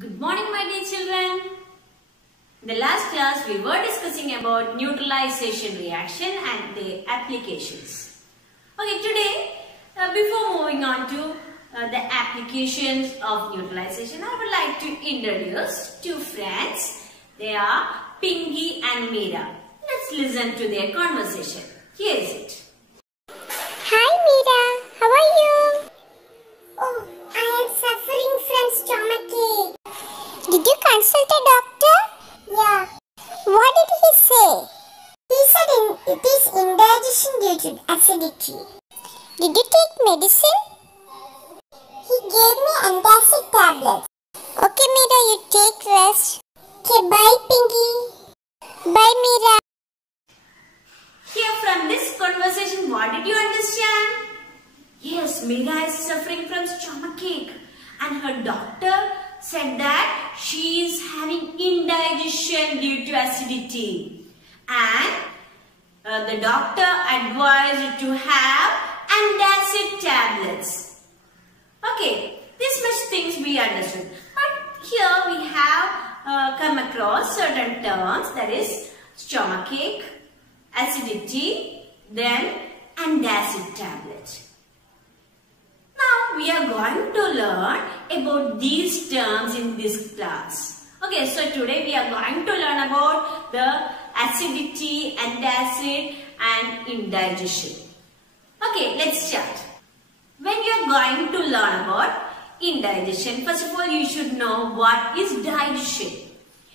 Good morning, my dear children. In the last class, we were discussing about neutralization reaction and their applications. Okay, today, before moving on to the applications of neutralization, I would like to introduce two friends. They are Pinky and Meera. Let's listen to their conversation. Here is it. Hi Meera, how are you? Oh, I am suffering from stomachache. Did you consult a doctor? Yeah. What did he say? He said it is indigestion due to acidity. Did you take medicine? He gave me antacid tablets. Okay Meera, you take rest. Okay, bye Pinky. Bye Meera. Here from this conversation, what did you understand? Yes, Meera is suffering from stomachache and her doctor said that she is having indigestion due to acidity and the doctor advised to have antacid tablets. Okay, this much things we understood. But here we have come across certain terms, that is stomachache, acidity, then antacid tablet. Now we are going to learn about these terms in this class. Okay, so today we are going to learn about the acidity, antacid and indigestion. Okay, let's start. When you are going to learn about indigestion, first of all you should know what is digestion.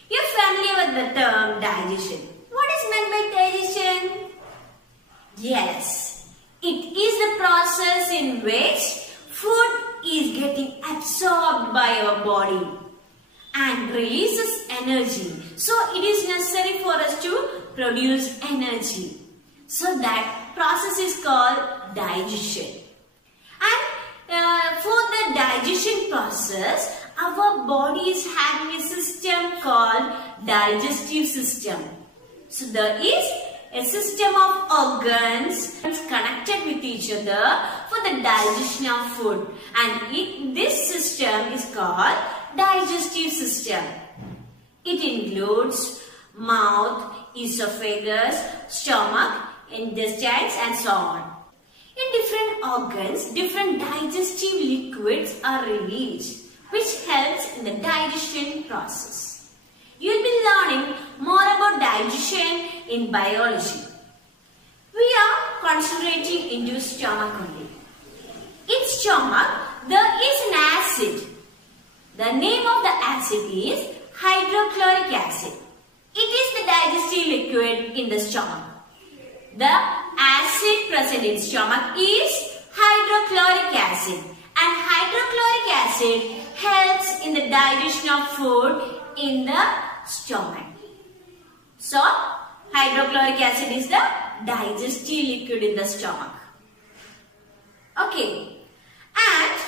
You are familiar with the term digestion. What is meant by digestion? Yes, it is the process in which food is getting absorbed by our body and releases energy. So it is necessary for us to produce energy. So that process is called digestion. And for the digestion process, our body is having a system called digestive system. So there is a system of organs connected with each other for the digestion of food, and this system is called digestive system. It includes mouth, esophagus, stomach, intestines and so on. In different organs, different digestive liquids are released, which helps in the digestion process. You will be learning more about digestion in biology. We are concentrating into stomach only. In stomach, there is an acid. The name of the acid is hydrochloric acid. It is the digestive liquid in the stomach. The acid present in stomach is hydrochloric acid, and hydrochloric acid helps in the digestion of food in the stomach. So, hydrochloric acid is the digestive liquid in the stomach. Okay. And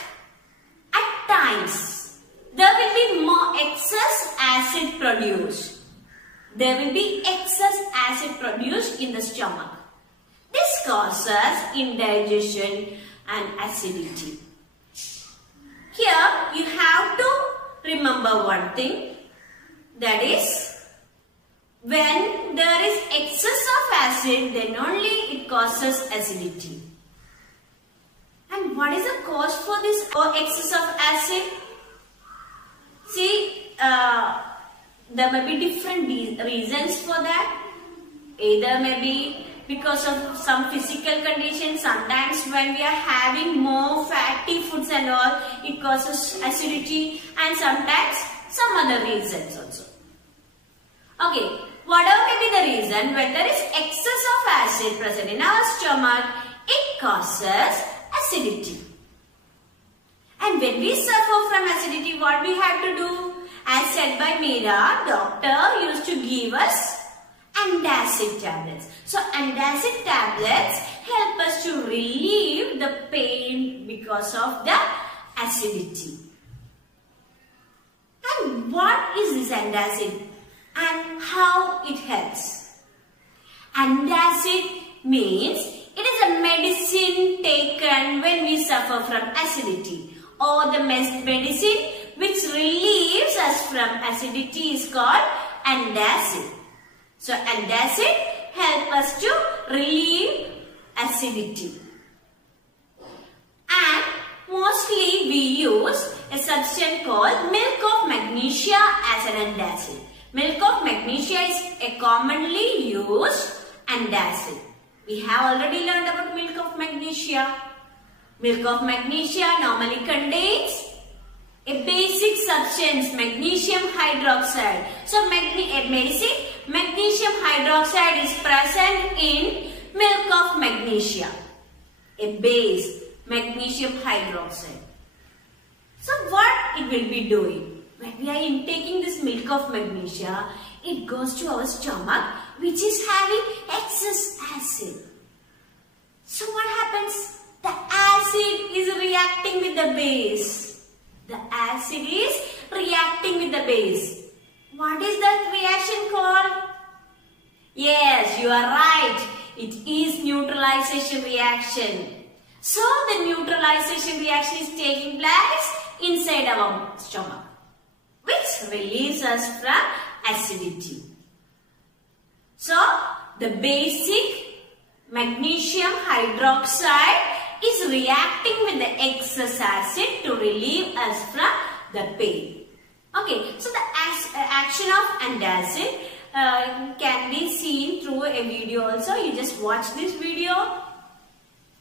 at times, there will be more excess acid produced. There will be excess acid produced in the stomach. This causes indigestion and acidity. Here, you have to remember one thing. That is, when there is excess of acid, then only it causes acidity. And what is the cause for this excess of acid? See, there may be different reasons for that. Either maybe because of some physical condition. Sometimes when we are having more fatty foods and all, it causes acidity, and sometimes some other reasons also. Okay, whatever may be the reason, when there is excess of acid present in our stomach, it causes acidity. And when we suffer from acidity, what we have to do? As said by Meera, doctor used to give us antacid tablets. So antacid tablets help us to relieve the pain because of the acidity. And what is this antacid and how it helps? Antacid means it is a medicine taken when we suffer from acidity, or the medicine which relieves us from acidity is called antacid. So antacid help us to relieve acidity. And mostly we use a substance called milk of magnesia as an antacid. Milk of magnesia is a commonly used antacid. We have already learned about milk of magnesia. Milk of magnesia normally contains a basic substance, magnesium hydroxide. So a basic magnesium hydroxide is present in milk of magnesia. A base, magnesium hydroxide. So what it will be doing? When we are intaking this milk of magnesia, it goes to our stomach, which is having excess acid. So what happens? The acid is reacting with the base. The acid is reacting with the base. What is that reaction called? Yes, you are right. It is neutralization reaction. So the neutralization reaction is taking place inside our stomach, which relieves us from acidity. So the basic magnesium hydroxide is reacting with the excess acid to relieve us from the pain. Okay, so the action of antacid can be seen through a video also. You just watch this video.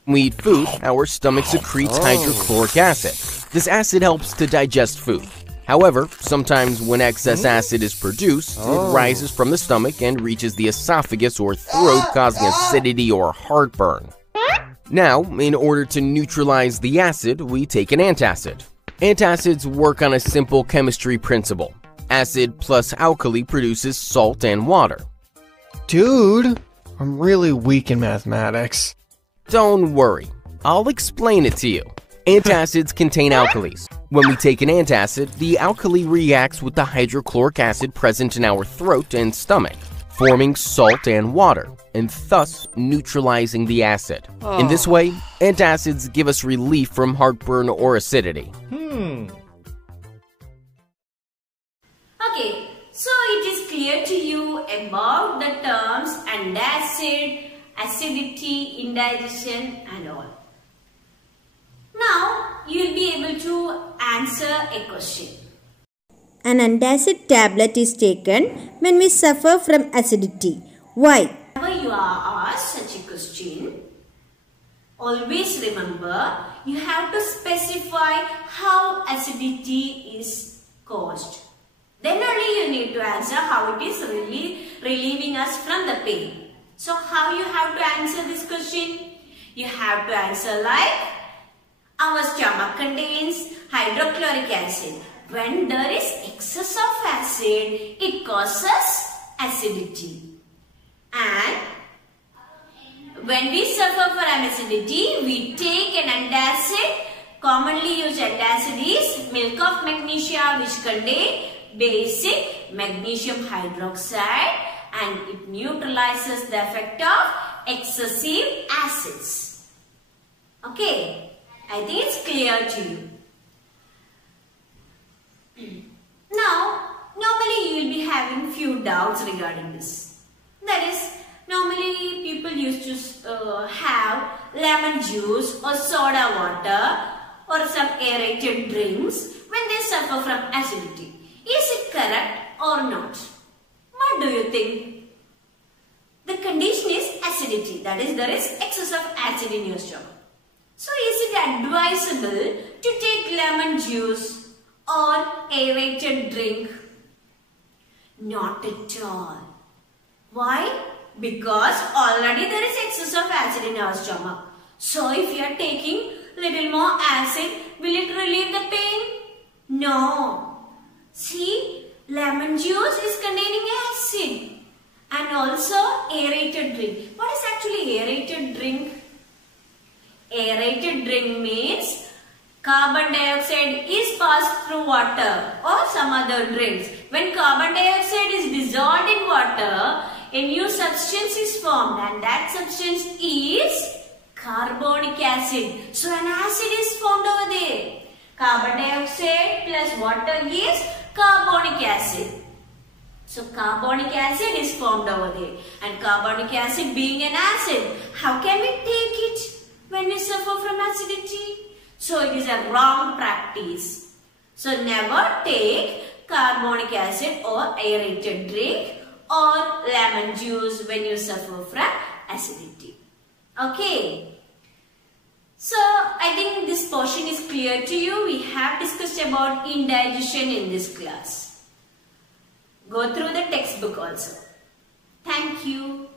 When we eat food, our stomach secretes hydrochloric acid. This acid helps to digest food. However, sometimes when excess acid is produced, it rises from the stomach and reaches the esophagus or throat, causing acidity or heartburn. Now, in order to neutralize the acid, we take an antacid. Antacids work on a simple chemistry principle. Acid plus alkali produces salt and water. Dude, I'm really weak in mathematics. Don't worry, I'll explain it to you. Antacids contain alkalis. When we take an antacid, the alkali reacts with the hydrochloric acid present in our throat and stomach, forming salt and water, and thus neutralizing the acid. In this way, antacids give us relief from heartburn or acidity. Okay, so it is clear to you about the terms antacid, acidity, indigestion and all. Now, you will be able to answer a question. An antacid tablet is taken when we suffer from acidity. Why? Whenever you are asked such a question, always remember you have to specify how acidity is caused. Then only you need to answer how it is relieving us from the pain. So how you have to answer this question? You have to answer like, our stomach contains hydrochloric acid. When there is excess of acid, it causes acidity. And when we suffer from acidity, we take an antacid. Commonly used antacid is milk of magnesia, which contain basic magnesium hydroxide, and it neutralizes the effect of excessive acids. Okay, I think it's clear to you. Now, normally you will be having few doubts regarding this. That is, normally people used to have lemon juice or soda water or some aerated drinks when they suffer from acidity. Is it correct or not? What do you think? The condition is acidity. That is, there is excess of acid in your stomach. So is it advisable to take lemon juice or aerated drink? Not at all. Why? Because already there is excess of acid in our stomach. So if you are taking little more acid, will it relieve the pain? No. See, lemon juice is containing acid and also aerated drink. What is actually aerated drink? Aerated drink means carbon dioxide is passed through water or some other drinks. When carbon dioxide is dissolved in water, a new substance is formed, and that substance is carbonic acid. So an acid is formed over there. Carbon dioxide plus water gives carbonic acid. So carbonic acid is formed over there, and carbonic acid being an acid, how can we take it when we suffer from acidity? So it is a wrong practice. So never take carbonic acid or aerated drink or lemon juice when you suffer from acidity. Okay. So I think this portion is clear to you. We have discussed about indigestion in this class. Go through the textbook also. Thank you.